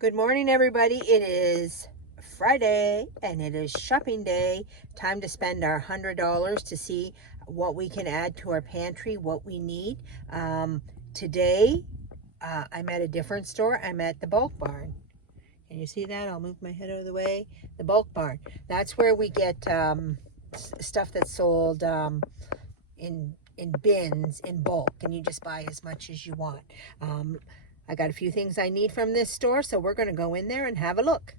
Good morning, everybody. It is Friday and it is shopping day. Time to spend our $100 to see what we can add to our pantry, what we need. Today, I'm at a different store. I'm at the bulk barn. Can you see that? I'll move my head out of the way. The bulk barn. That's where we get stuff that's sold in bins in bulk, and you just buy as much as you want. I got a few things I need from this store, so we're going to go in there and have a look.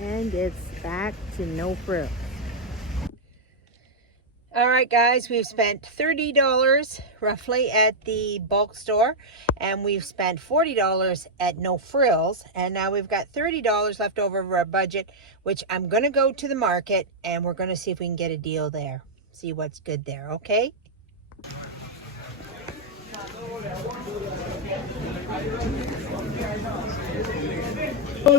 And it's back to no frills. All right, guys, we've spent $30 roughly at the bulk store, and we've spent $40 at No Frills, and now we've got $30 left over of our budget, which I'm going to go to the market, and we're going to see if we can get a deal there. See what's good there, okay?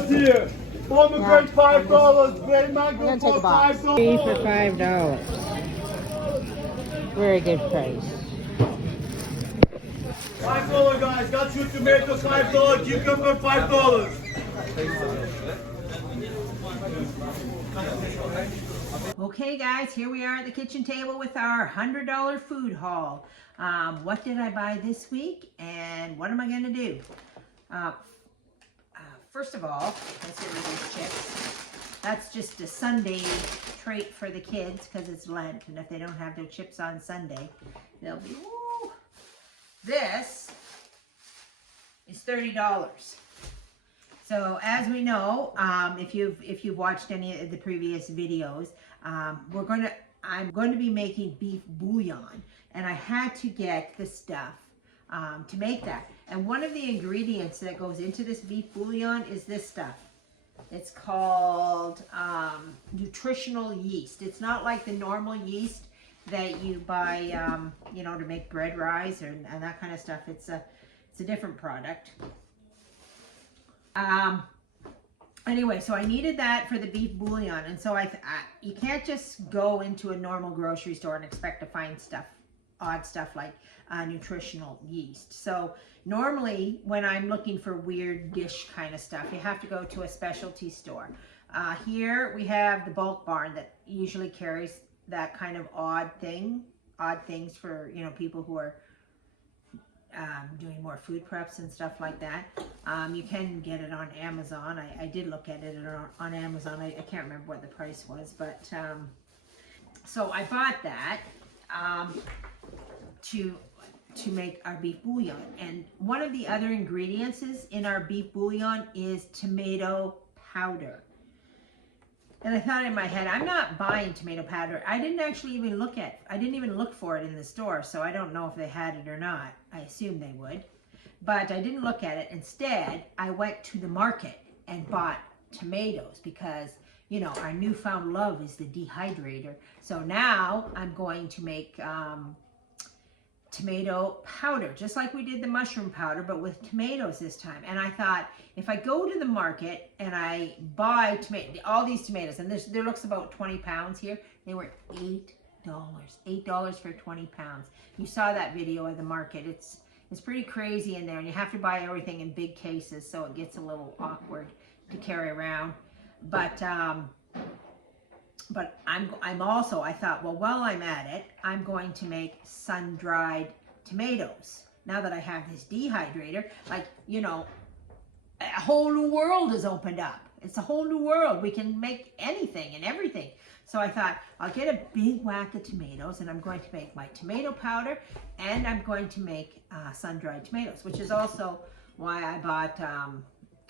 Here. Pomegranate $5. Red mango for $5. 3 for $5. Very good price. $5, guys. Got you tomato $5. Cucumber $5. Okay, guys, here we are at the kitchen table with our $100 food haul. What did I buy this week, and what am I going to do? First of all, let's get rid of these chips. That's just a Sunday treat for the kids because it's Lent, and if they don't have their chips on Sunday, they'll be, woo! This is $30. So as we know, if you've watched any of the previous videos, I'm going to be making beef bouillon, and I had to get the stuff to make that. And one of the ingredients that goes into this beef bouillon is this stuff. It's called nutritional yeast. It's not like the normal yeast that you buy, to make bread rise and that kind of stuff. It's a different product. Anyway, so I needed that for the beef bouillon, and so you can't just go into a normal grocery store and expect to find odd stuff like nutritional yeast. So normally when I'm looking for weird dish kind of stuff, you have to go to a specialty store. Here we have the bulk barn that usually carries that kind of odd things for people who are doing more food preps and stuff like that. You can get it on Amazon. I did look at it on Amazon. I can't remember what the price was, but so I bought that to make our beef bouillon. And one of the other ingredients in our beef bouillon is tomato powder. And I thought in my head, I'm not buying tomato powder. I didn't even look for it in the store, so I don't know if they had it or not. I assume they would, but I didn't look at it. Instead, I went to the market and bought tomatoes because, our newfound love is the dehydrator. So now I'm going to make tomato powder, just like we did the mushroom powder, but with tomatoes this time. And I thought, if I go to the market and I buy all these tomatoes, and there looks about 20 pounds here, they were $8 for 20 pounds. You saw that video of the market. It's pretty crazy in there, and you have to buy everything in big cases, so it gets a little awkward to carry around. But I thought, well, while I'm at it, I'm going to make sun-dried tomatoes. Now that I have this dehydrator, a whole new world has opened up. It's a whole new world. We can make anything and everything. So I thought, I'll get a big whack of tomatoes, and I'm going to make my tomato powder, and I'm going to make sun-dried tomatoes, which is also why I bought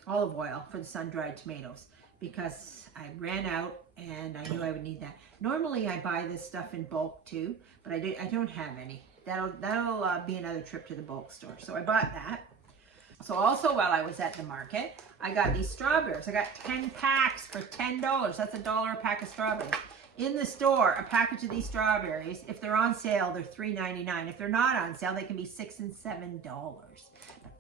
olive oil for the sun-dried tomatoes, because I ran out and I knew I would need that. Normally I buy this stuff in bulk too, but I don't have any. That'll be another trip to the bulk store. So I bought that. So also while I was at the market, I got these strawberries. I got 10 packs for $10. That's $1 a pack of strawberries. In the store, a package of these strawberries, if they're on sale, they're $3.99. If they're not on sale, they can be $6 and $7. But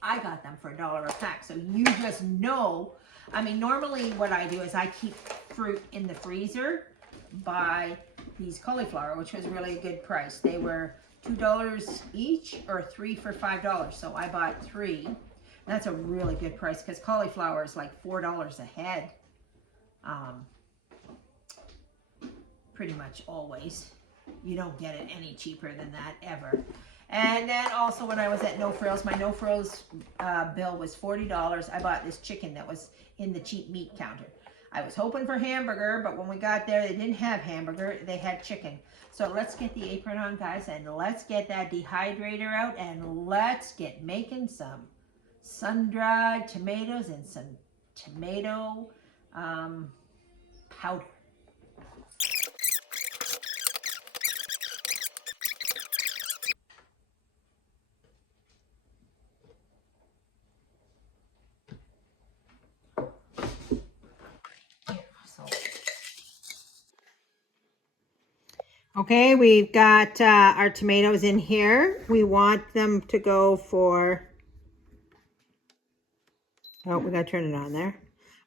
I got them for $1 a pack. So you just know, I mean, normally what I do is I keep fruit in the freezer. Buy these cauliflower, which was really a good price. They were $2 each or 3 for $5. So I bought 3. That's a really good price because cauliflower is like $4 a head. Pretty much always. You don't get it any cheaper than that ever. And then also when I was at No Frills, my No Frills bill was $40. I bought this chicken that was in the cheap meat counter. I was hoping for hamburger, but when we got there, they didn't have hamburger. They had chicken. So let's get the apron on, guys, and let's get that dehydrator out, and let's get making some sun-dried tomatoes and some tomato powder. Okay, we've got our tomatoes in here. We want them to go for, oh, we got to turn it on there.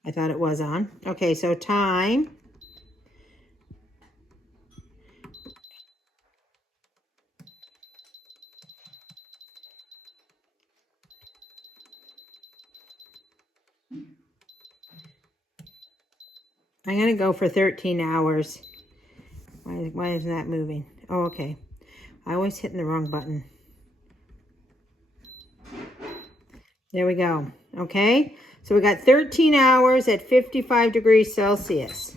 I thought it was on. Okay, so time. I'm going to go for 13 hours. Why isn't that moving? Oh, okay. I always hitting the wrong button. There we go. Okay, so we got 13 hours at 55 degrees Celsius.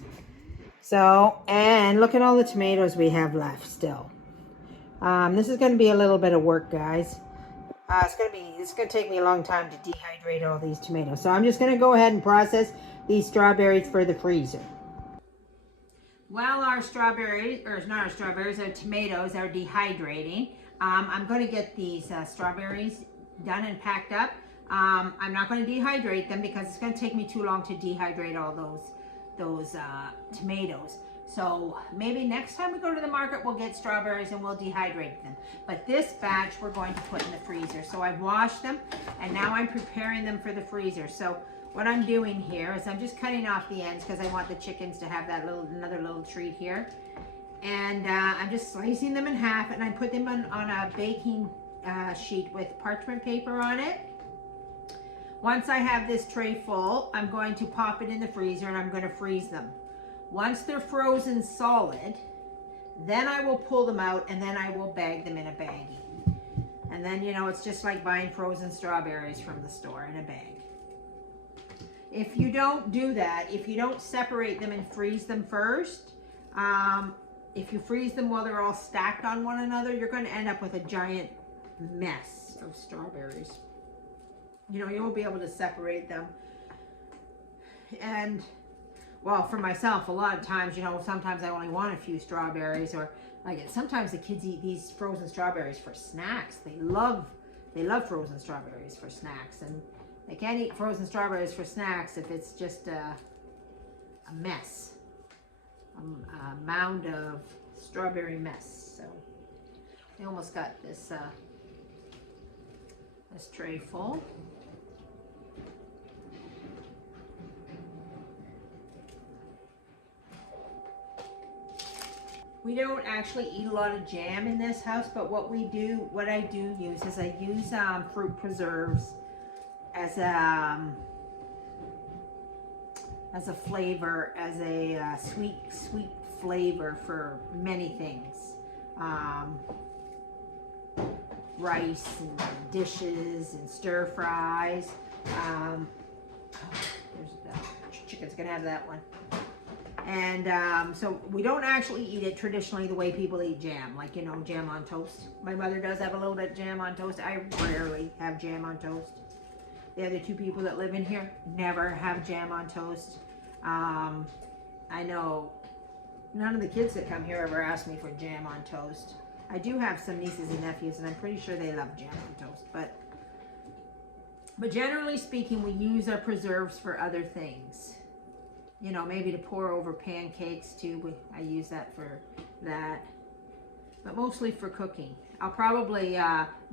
So, and look at all the tomatoes we have left still. This is going to be a little bit of work, guys. It's going to take me a long time to dehydrate all these tomatoes. So I'm just going to go ahead and process these strawberries for the freezer. While our strawberries, or not our strawberries, our tomatoes are dehydrating, I'm going to get these strawberries done and packed up. I'm not going to dehydrate them because it's going to take me too long to dehydrate all those tomatoes. So maybe next time we go to the market, we'll get strawberries and we'll dehydrate them. But this batch we're going to put in the freezer. So I've washed them and now I'm preparing them for the freezer. So what I'm doing here is I'm just cutting off the ends because I want the chickens to have that another little treat here. And I'm just slicing them in half, and I put them on a baking sheet with parchment paper on it. Once I have this tray full, I'm going to pop it in the freezer and I'm going to freeze them. Once they're frozen solid, then I will pull them out and then I will bag them in a baggie. And then, you know, it's just like buying frozen strawberries from the store in a bag. If you don't do that, if you don't separate them and freeze them first, if you freeze them while they're all stacked on one another, you're going to end up with a giant mess of strawberries. You know, you won't be able to separate them. And, well, for myself, a lot of times, you know, sometimes I only want a few strawberries, or like sometimes the kids eat these frozen strawberries for snacks. They love frozen strawberries for snacks, and they can't eat frozen strawberries for snacks if it's just a mess, a mound of strawberry mess. So we almost got this this tray full. We don't actually eat a lot of jam in this house, but what I do use is I use fruit preserves as a flavor, as a sweet flavor for many things. Rice and dishes and stir fries. There's the chicken's gonna have that one. And so we don't actually eat it traditionally the way people eat jam, like, you know, jam on toast. My mother does have a little bit of jam on toast. I rarely have jam on toast. The other two people that live in here never have jam on toast. I know none of the kids that come here ever ask me for jam on toast. I do have some nieces and nephews, and I'm pretty sure they love jam on toast. But generally speaking, we use our preserves for other things. You know, maybe to pour over pancakes too. I use that for that. But mostly for cooking. I'll probably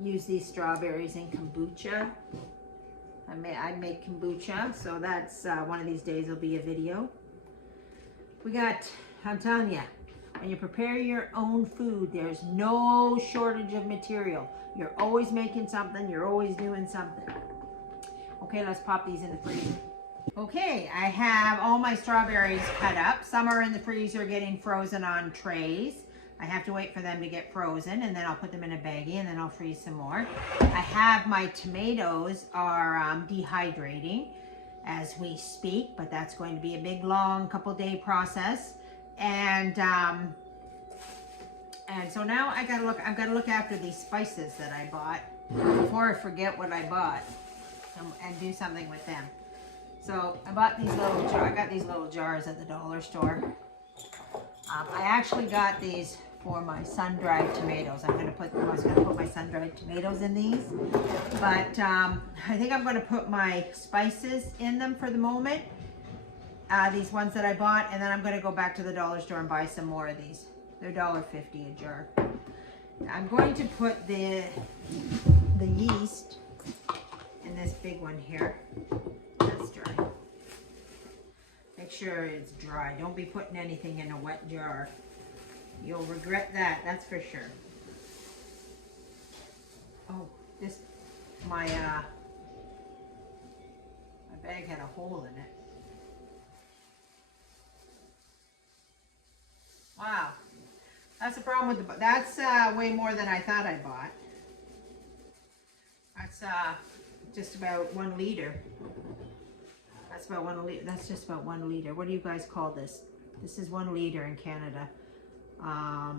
use these strawberries in kombucha. I make kombucha, so that's one of these days will be a video. We got, I'm telling you, when you prepare your own food, there's no shortage of material. You're always making something, you're always doing something. Okay, let's pop these in the freezer. Okay, I have all my strawberries cut up. Some are in the freezer getting frozen on trays. I have to wait for them to get frozen, and then I'll put them in a baggie, and then I'll freeze some more. I have my tomatoes are dehydrating as we speak, but that's going to be a big, long, couple-day process. And so now I've got to look after these spices that I bought before I forget what I bought, and do something with them. So I bought these little I got these little jars at the dollar store. I actually got these for my sun-dried tomatoes. I was gonna put my sun-dried tomatoes in these, but I think I'm gonna put my spices in them for the moment. These ones that I bought, and then I'm gonna go back to the dollar store and buy some more of these. They're $1.50 a jar. I'm going to put the yeast in this big one here. That's dry. Make sure it's dry. Don't be putting anything in a wet jar. You'll regret that, that's for sure. Oh, my bag had a hole in it. Wow, that's the problem with that's way more than I thought I bought. That's just about 1 liter. That's about 1 liter. That's just about 1 liter. What do you guys call this? This is 1 liter in Canada. A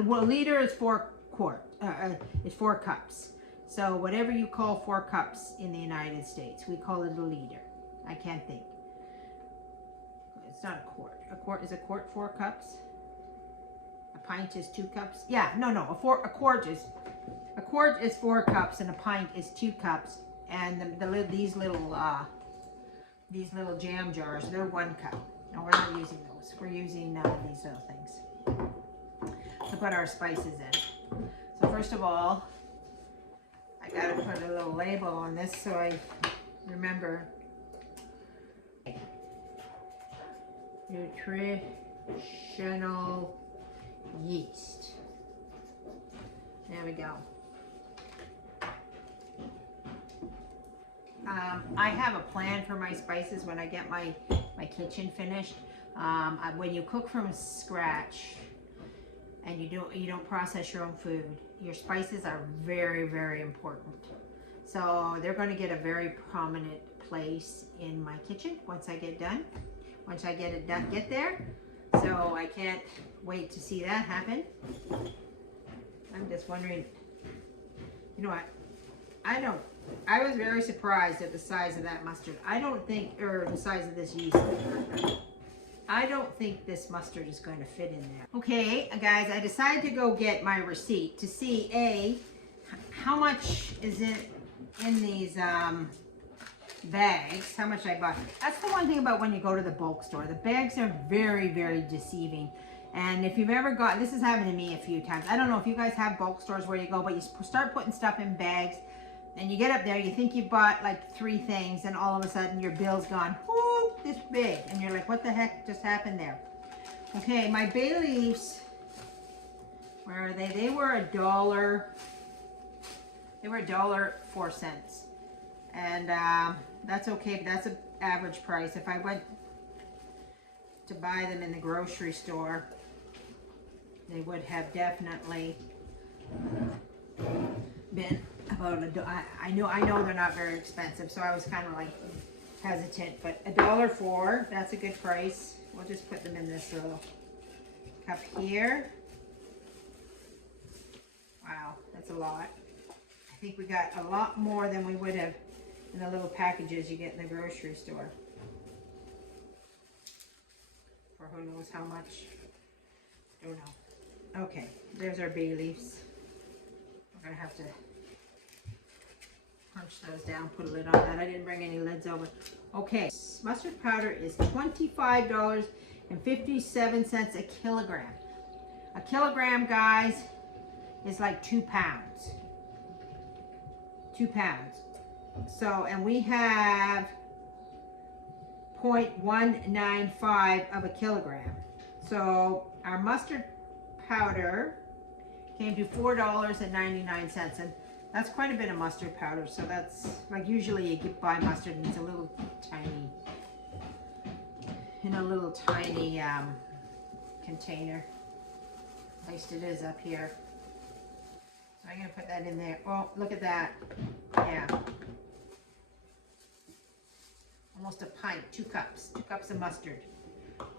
liter is 4 cups. So whatever you call 4 cups in the United States, we call it a liter. I can't think. It's not a quart. Is a quart 4 cups? A pint is 2 cups? Yeah, no. A quart is 4 cups, and a pint is 2 cups. And these little jam jars, they're 1 cup. No, we're not using those. We're using these little things to put our spices in. So first of all, I gotta put a little label on this so I remember. Nutritional yeast. There we go. I have a plan for my spices when I get my kitchen finished. When you cook from scratch and you don't process your own food, your spices are very, very important. So they're going to get a very prominent place in my kitchen once I get done. Once I get it done, get there. So I can't wait to see that happen. I'm just wondering, you know what? I was very surprised at the size of that mustard. Or the size of this yeast. I don't think this mustard is going to fit in there. Okay, guys, I decided to go get my receipt to see how much is in these bags, how much I bought. That's the one thing about when you go to the bulk store. The bags are very, very deceiving. And if you've ever this has happened to me a few times. I don't know if you guys have bulk stores where you go, but you start putting stuff in bags, and you get up there, you think you bought like 3 things, and all of a sudden your bill's gone, whoo, this big. And you're like, what the heck just happened there? Okay, my bay leaves, where are they? They were $1. They were $1.04. And that's okay, but that's an average price. If I went to buy them in the grocery store, they would have definitely been about I know they're not very expensive, so I was kind of like hesitant, but $1.04, that's a good price. We'll just put them in this little cup here. Wow, that's a lot. I think we got a lot more than we would have in the little packages you get in the grocery store. For who knows how much. Don't know. Okay, there's our bay leaves. We're gonna have to punch those down, put a lid on that. I didn't bring any lids over. Okay, mustard powder is $25.57 a kilogram. A kilogram, guys, is like 2 pounds. 2 pounds. So, and we have 0.195 of a kilogram. So our mustard powder came to $4.99, and that's quite a bit of mustard powder. So that's like, usually you get buy mustard and it's a little tiny, in a little tiny container. At least it is up here. So I'm gonna put that in there. Oh, look at that. Yeah. Almost a pint, 2 cups. 2 cups of mustard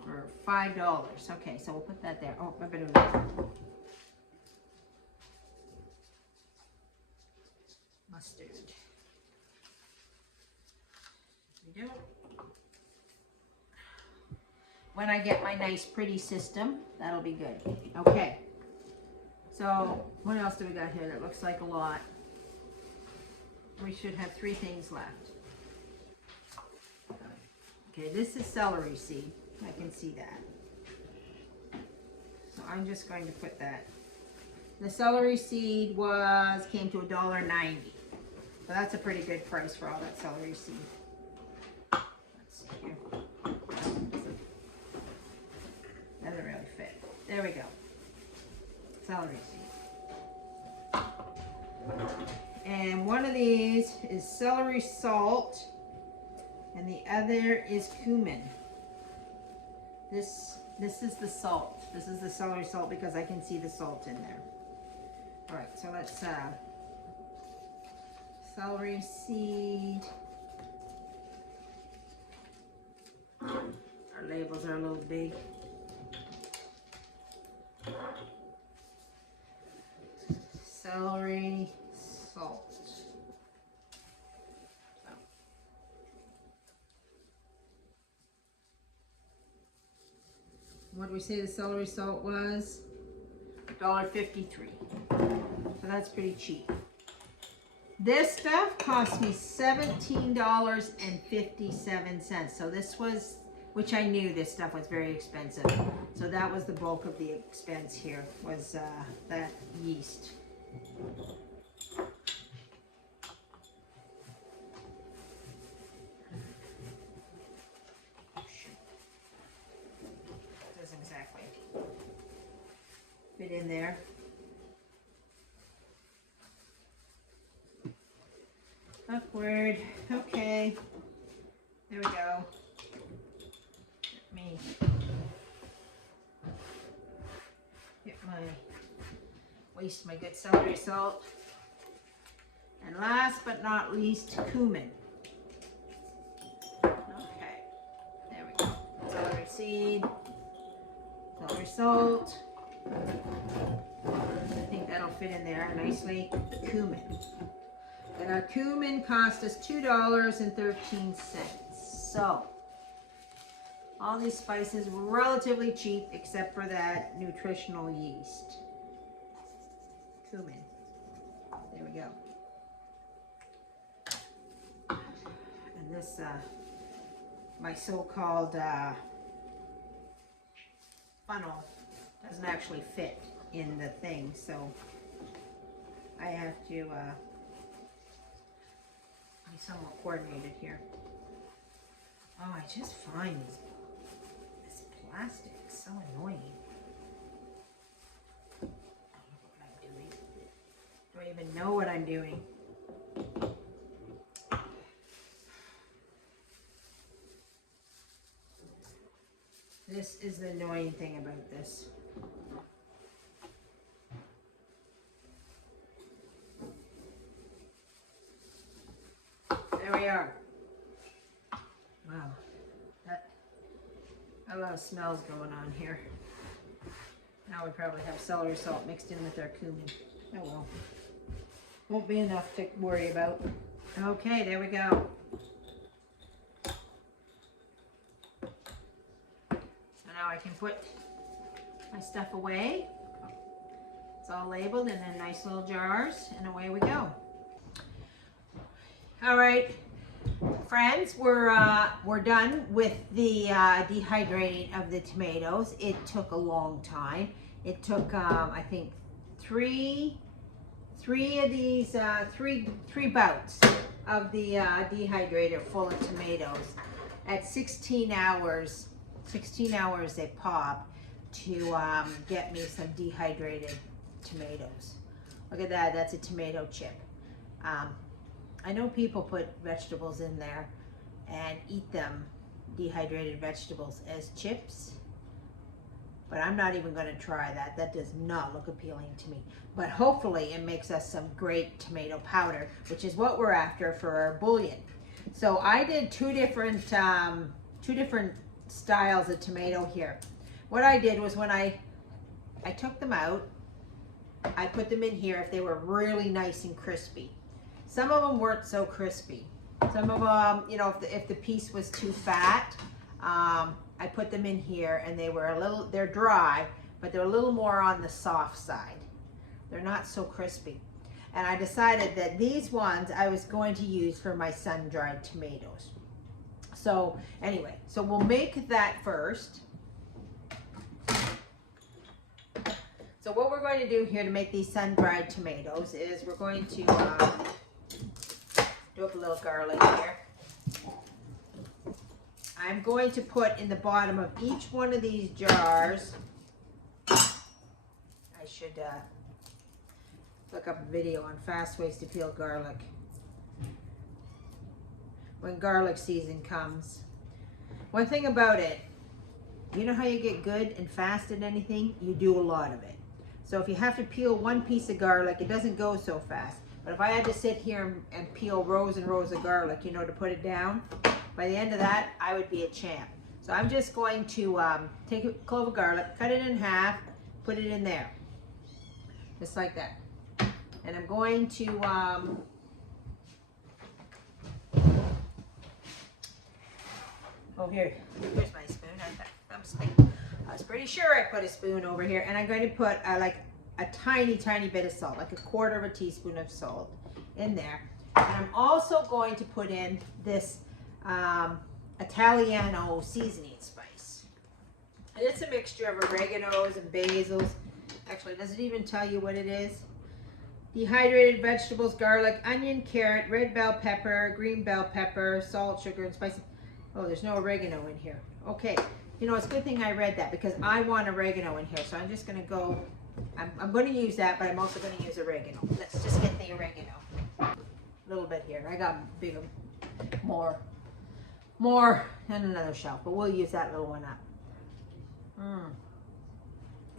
for $5. Okay, so we'll put that there. Oh, I better look. Mustard. We do. When I get my nice pretty system, that'll be good. Okay. So what else do we got here that looks like a lot? We should have 3 things left. Okay, this is celery seed. I can see that. So I'm just going to put that. The celery seed came to $1.90. So that's a pretty good price for all that celery seed. Let's see here. Doesn't really fit. There we go. Celery seed. And one of these is celery salt, and the other is cumin. This is the salt. This is the celery salt because I can see the salt in there. All right, so let's celery seed. Our labels are a little big. Celery salt. What did we say the celery salt was? $1.53. So that's pretty cheap. This stuff cost me $17.57. So this was, which I knew this stuff was very expensive. So that was the bulk of the expense here, was that yeast. Doesn't exactly fit in there. Upward. Okay. There we go. Let me get waste my good celery salt. And last but not least, cumin. Okay. There we go. Celery seed. Celery salt. I think that'll fit in there nicely. Cumin. And our cumin cost us $2.13. So, all these spices were relatively cheap except for that nutritional yeast. Cumin. There we go. And this, my so-called funnel doesn't actually fit in the thing, so I have to be somewhat coordinated here. Oh, I just find this plastic so annoying. I don't know what I'm doing. Do I even know what I'm doing? This is the annoying thing about this. There we are. A lot of smells going on here. Now we probably have celery salt mixed in with our cumin. Oh well. Won't be enough to worry about. Okay, there we go. So now I can put my stuff away. It's all labeled and in nice little jars, and away we go. All right, friends, we're done with the dehydrating of the tomatoes. It took a long time. It took I think three of these three bouts of the dehydrator full of tomatoes at 16 hours. 16 hours they pop to get me some dehydrated tomatoes. Look at that, that's a tomato chip. I know people put vegetables in there and eat them, dehydrated vegetables, as chips, but I'm not even going to try that. That does not look appealing to me. But hopefully it makes us some great tomato powder, which is what we're after for our bouillon. So I did two different styles of tomato here. What I did was when I took them out, I put them in here if they were really nice and crispy. Some of them weren't so crispy. Some of them, you know, if the piece was too fat, I put them in here and they were a little, they're dry, but they're a little more on the soft side. They're not so crispy. And I decided that these ones I was going to use for my sun-dried tomatoes. So anyway, so we'll make that first. So what we're going to do here to make these sun-dried tomatoes is we're going to do up a little garlic here. I'm going to put in the bottom of each one of these jars, I should look up a video on fast ways to peel garlic when garlic season comes. One thing about it, you know how you get good and fast at anything? You do a lot of it. So if you have to peel one piece of garlic, it doesn't go so fast. But if I had to sit here and peel rows and rows of garlic, you know, to put it down, by the end of that, I would be a champ. So I'm just going to take a clove of garlic, cut it in half, put it in there. Just like that. And I'm going to, oh, here's my spoon. I was pretty sure I put a spoon over here. And I'm going to put like a tiny, tiny bit of salt, like 1/4 of a teaspoon of salt in there. And I'm also going to put in this Italiano seasoning spice. And it's a mixture of oreganos and basils. Actually, does it even tell you what it is? Dehydrated vegetables, garlic, onion, carrot, red bell pepper, green bell pepper, salt, sugar, and spices. Oh, there's no oregano in here. Okay, you know, it's a good thing I read that because I want oregano in here. So I'm just going to go, I'm going to use that, but I'm also going to use oregano. Let's just get the oregano. A little bit here. I got bigger, more and another shelf, but we'll use that little one up.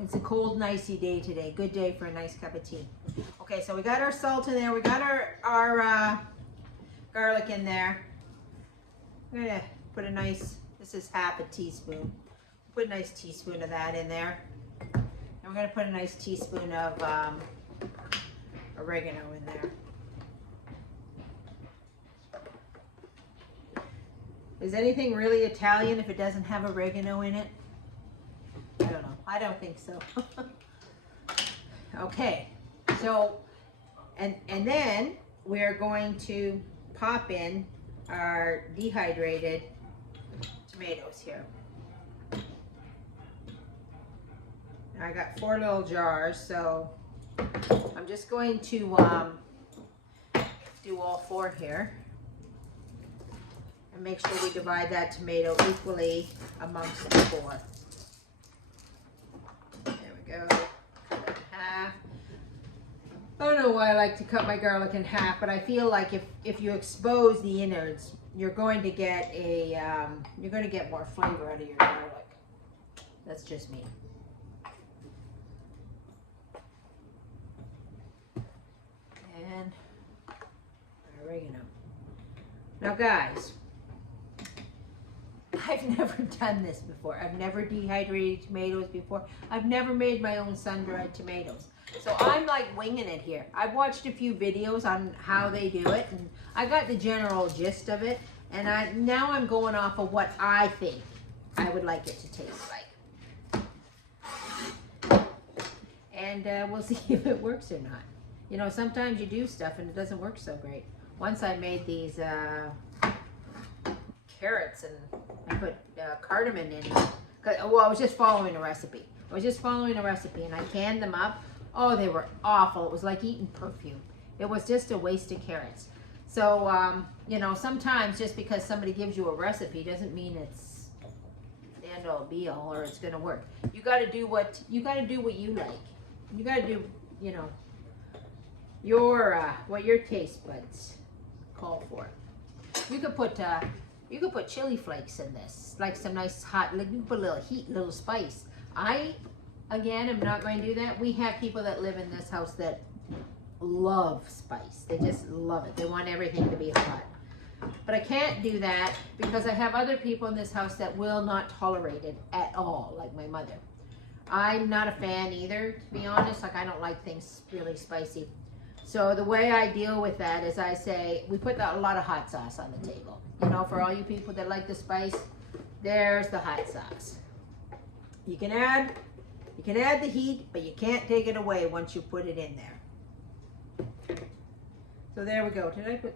It's a cold, nicey day today. Good day for a nice cup of tea. Okay, so we got our salt in there. We got our garlic in there. I'm gonna put a nice, this is half a teaspoon. Put a nice teaspoon of that in there. And we're gonna put a nice teaspoon of oregano in there. Is anything really Italian if it doesn't have oregano in it? I don't know. I don't think so. Okay, so, and then we're going to pop in our dehydrated tomatoes here. Now I got 4 little jars, so I'm just going to do all 4 here. And make sure we divide that tomato equally amongst the 4. There we go. Cut it in half. I don't know why I like to cut my garlic in half, but I feel like if you expose the innards, you're going to get more flavor out of your garlic. That's just me. And oregano. Now guys, I've never done this before. I've never dehydrated tomatoes before. I've never made my own sun-dried tomatoes. So I'm like winging it here. I've watched a few videos on how they do it, and I got the general gist of it. And now I'm going off of what I think I would like it to taste like. And we'll see if it works or not. You know, sometimes you do stuff and it doesn't work so great. Once I made these carrots and I put cardamom in them. Well, I was just following a recipe. And I canned them up. Oh, they were awful. It was like eating perfume. It was just a waste of carrots. So, you know, sometimes just because somebody gives you a recipe doesn't mean it's the end all be all or it's gonna work. You gotta do what you like. You gotta do, you know, what your taste buds call for. You could put chili flakes in this, like some nice hot, like you put a little heat, a little spice. Again, I'm not going to do that. We have people that live in this house that love spice. They just love it. They want everything to be hot. But I can't do that because I have other people in this house that will not tolerate it at all, like my mother. I'm not a fan either, to be honest. Like, I don't like things really spicy. So the way I deal with that is I say, we put a lot of hot sauce on the table. You know, for all you people that like the spice, there's the hot sauce. You can add the heat, but you can't take it away once you put it in there. So there we go. Did I put,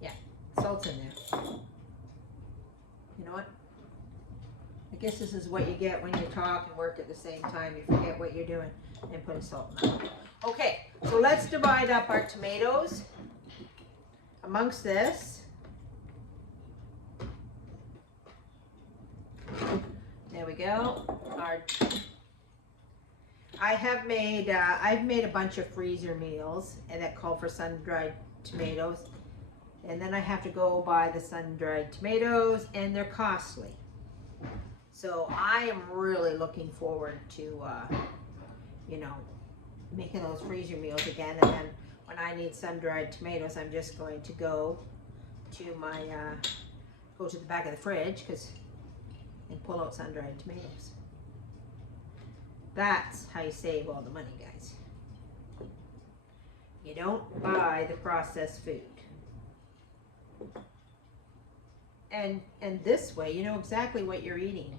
yeah, salt's in there. You know what? I guess this is what you get when you talk and work at the same time. You forget what you're doing and put a salt in it. Okay, so let's divide up our tomatoes amongst this. There we go. I've made a bunch of freezer meals and that call for sun-dried tomatoes, and then I have to go buy the sun-dried tomatoes, and they're costly. So I am really looking forward to, you know, making those freezer meals again. And then when I need sun-dried tomatoes, I'm just going to go to my, go to the back of the fridge and pull out sun-dried tomatoes. That's how you save all the money, guys. You don't buy the processed food. And this way, you know exactly what you're eating.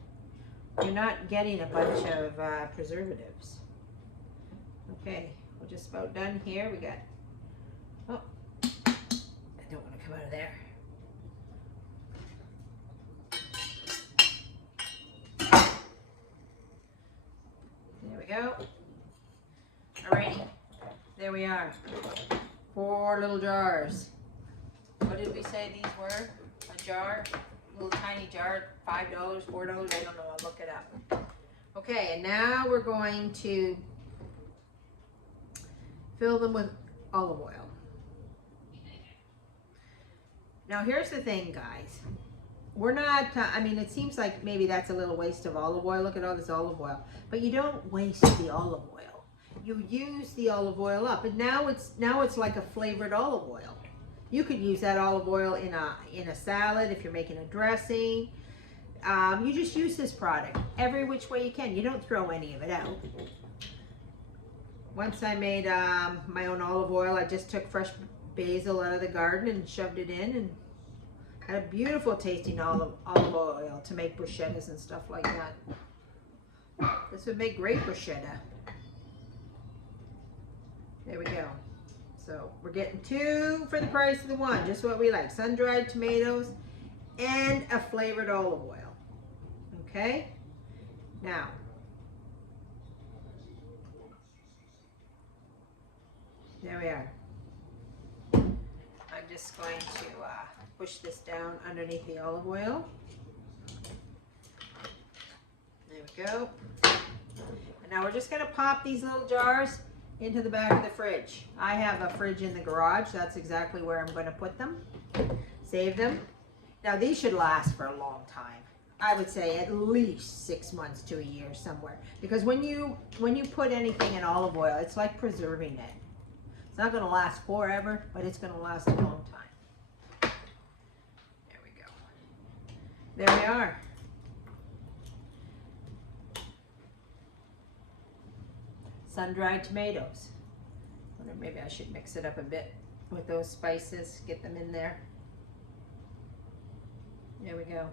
You're not getting a bunch of preservatives. Okay, we're just about done here. We got, oh, I don't want to come out of there. There we go. Alrighty, there we are. 4 little jars. What did we say these were? A jar? Little tiny jar, $5, $4, I don't know, I'll look it up. Okay, and now we're going to fill them with olive oil. Now here's the thing, guys. We're not, I mean, it seems like maybe that's a little waste of olive oil. Look at all this olive oil. But you don't waste the olive oil. You use the olive oil up, and now it's like a flavored olive oil. You could use that olive oil in a salad if you're making a dressing. You just use this product every which way you can. You don't throw any of it out. Once I made my own olive oil, I just took fresh basil out of the garden and shoved it in, and had a beautiful tasting olive oil to make bruschettas and stuff like that. This would make great bruschetta. There we go. So we're getting 2 for the price of the 1, just what we like. Sun-dried tomatoes and a flavored olive oil. Okay? Now, there we are. I'm just going to push this down underneath the olive oil. There we go. And now we're just going to pop these little jars into the back of the fridge. I have a fridge in the garage. That's exactly where I'm going to put them. Save them. Now these should last for a long time. I would say at least 6 months to a year somewhere. Because when you put anything in olive oil, it's like preserving it. It's not going to last forever, but it's going to last a long time. There we go. there we are. Sun-dried tomatoes. Wonder maybe I should mix it up a bit with those spices, get them in there. There we go.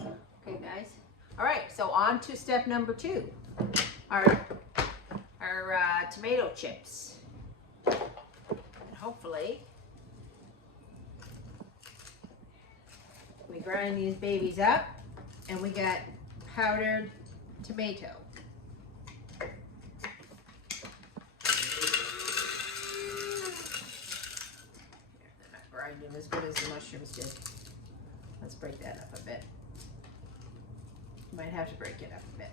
Okay, guys. All right, so on to step number 2. Our tomato chips. And hopefully, we grind these babies up and we got powdered tomato. They're not grinding as good as the mushrooms did. Let's break that up a bit. Might have to break it up a bit.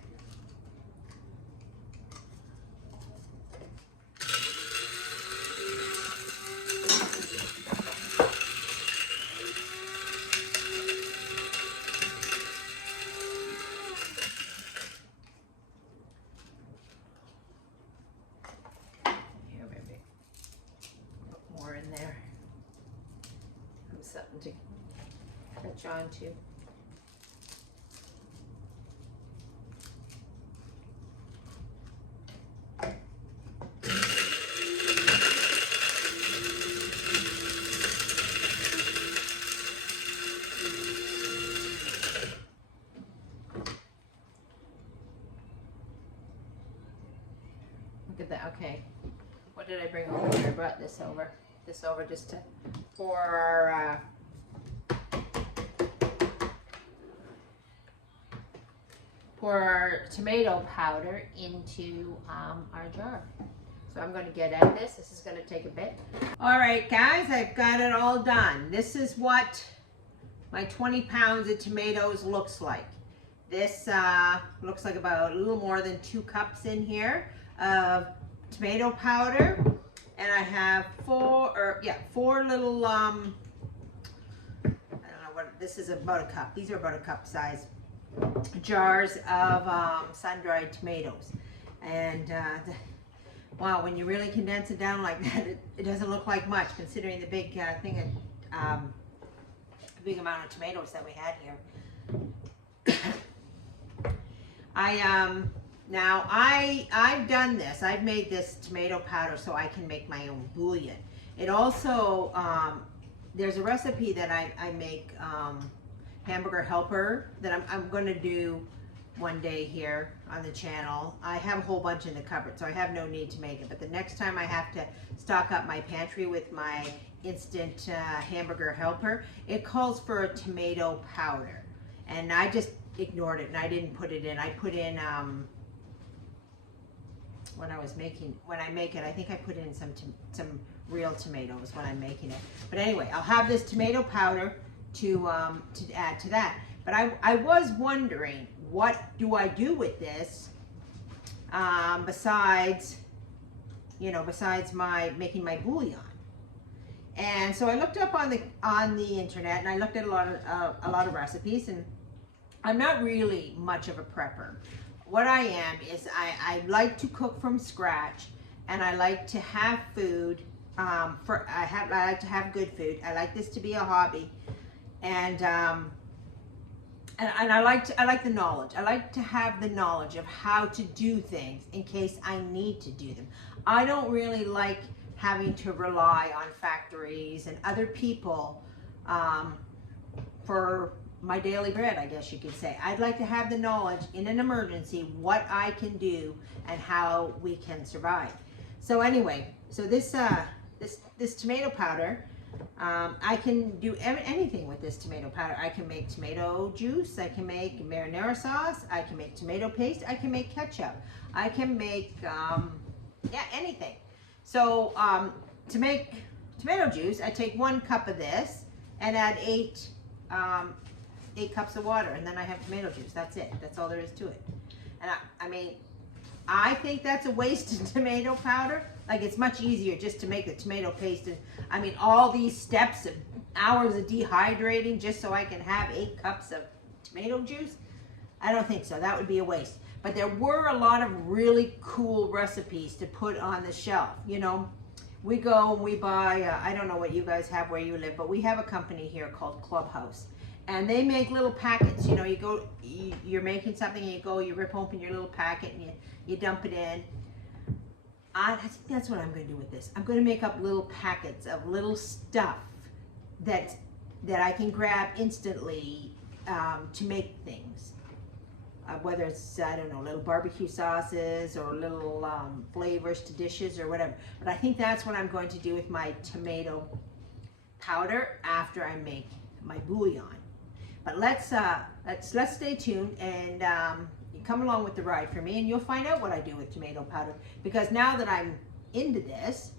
Here, maybe put more in there. Have something to catch on to. Look at that. Okay. What did I bring over here? I brought this over. This over just to pour our tomato powder into our jar. So I'm going to get at this. This is going to take a bit. All right, guys, I've got it all done. This is what my 20 pounds of tomatoes looks like. This looks like about a little more than 2 cups in here of tomato powder, and I have 4 little I don't know what this is, about a cup. These are about a cup size jars of sun-dried tomatoes. And wow, when you really condense it down like that, it doesn't look like much considering the big big amount of tomatoes that we had here. I've done this. I've made this tomato powder so I can make my own bouillon. It also, there's a recipe that I make, hamburger helper, that I'm going to do one day here on the channel. I have a whole bunch in the cupboard, so I have no need to make it. But the next time I have to stock up my pantry with my instant hamburger helper, it calls for a tomato powder. And I just ignored it and I didn't put it in. I put in, when I make it, I think I put in some real tomatoes when I'm making it. But anyway, I'll have this tomato powder to add to that. But I was wondering, what do I do with this besides my making my bouillon? And so I looked up on the internet, and I looked at a lot of recipes, and I'm not really much of a prepper. What I am is I like to cook from scratch, and I like to have food. I like to have good food. I like this to be a hobby, and I like the knowledge. I like to have the knowledge of how to do things in case I need to do them. I don't really like having to rely on factories and other people for my daily bread, I guess you could say. I'd like to have the knowledge in an emergency, what I can do and how we can survive. So anyway, so this tomato powder, I can do anything with this tomato powder. I can make tomato juice, I can make marinara sauce, I can make tomato paste, I can make ketchup, I can make, anything. So to make tomato juice, I take 1 cup of this and add 8 cups of water, and then I have tomato juice. That's it. That's all there is to it. And I mean, I think that's a waste of tomato powder. Like, it's much easier just to make the tomato paste. And I mean, all these steps and hours of dehydrating just so I can have 8 cups of tomato juice. I don't think so. That would be a waste. But there were a lot of really cool recipes to put on the shelf. You know, we go and we buy, I don't know what you guys have where you live, but we have a company here called Clubhouse. And they make little packets, you know, you're making something and you rip open your little packet and you dump it in. I think that's what I'm going to do with this. I'm going to make up little packets of little stuff that I can grab instantly to make things. Whether it's, I don't know, little barbecue sauces or little flavors to dishes or whatever. But I think that's what I'm going to do with my tomato powder after I make my bouillon. But let's stay tuned and you come along with the ride for me, and you'll find out what I do with tomato powder. Because now that I'm into this,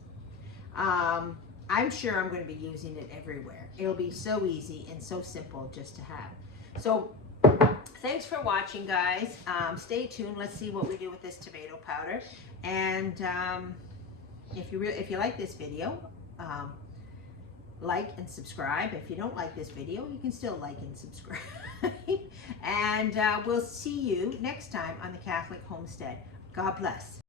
I'm sure I'm going to be using it everywhere. It'll be so easy and so simple just to have. So thanks for watching, guys. Stay tuned. Let's see what we do with this tomato powder. And if you like this video, like and subscribe. If you don't like this video, you can still like and subscribe. And we'll see you next time on the Catholic Homestead. God bless.